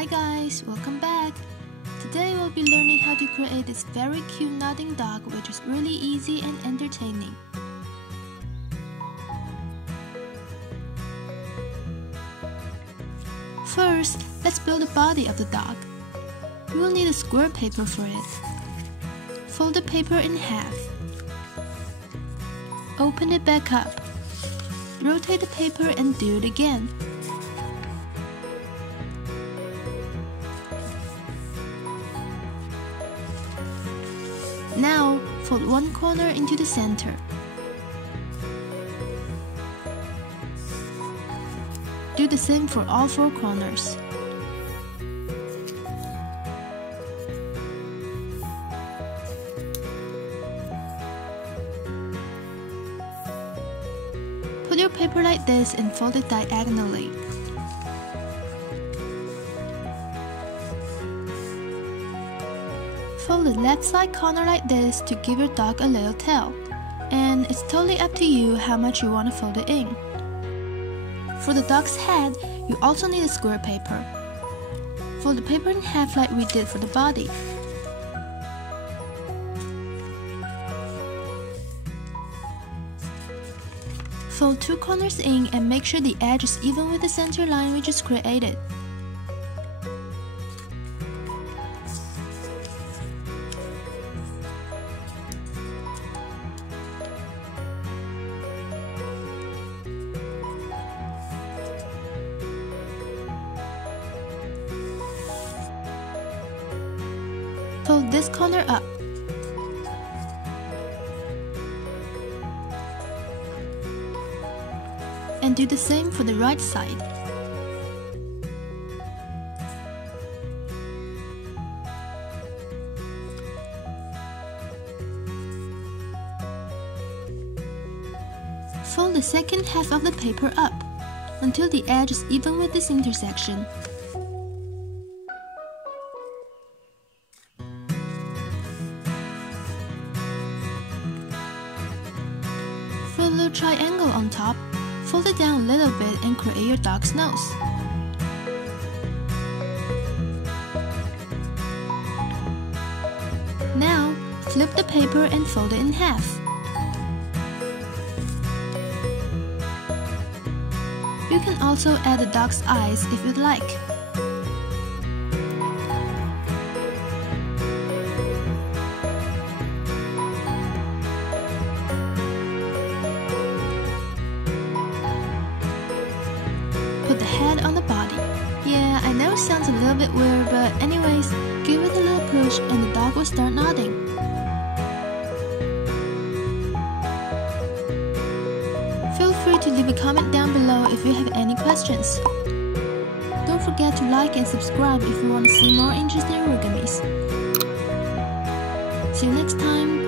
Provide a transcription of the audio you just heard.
Hi guys, welcome back. Today we'll be learning how to create this very cute nodding dog, which is really easy and entertaining. First, let's build the body of the dog. You will need a square paper for it. Fold the paper in half. Open it back up. Rotate the paper and do it again. Now, fold one corner into the center. Do the same for all four corners. Put your paper like this and fold it diagonally. Fold the left side corner like this to give your dog a little tail. And it's totally up to you how much you want to fold it in. For the dog's head, you also need a square paper. Fold the paper in half like we did for the body. Fold two corners in and make sure the edge is even with the center line we just created. Fold this corner up. And do the same for the right side. Fold the second half of the paper up until the edge is even with this intersection. For a little triangle on top, fold it down a little bit and create your dog's nose. Now, flip the paper and fold it in half. You can also add the dog's eyes if you'd like. Put the head on the body. Yeah, I know it sounds a little bit weird, but anyways, give it a little push and the dog will start nodding. Feel free to leave a comment down below if you have any questions. Don't forget to like and subscribe if you want to see more interesting origamis. See you next time!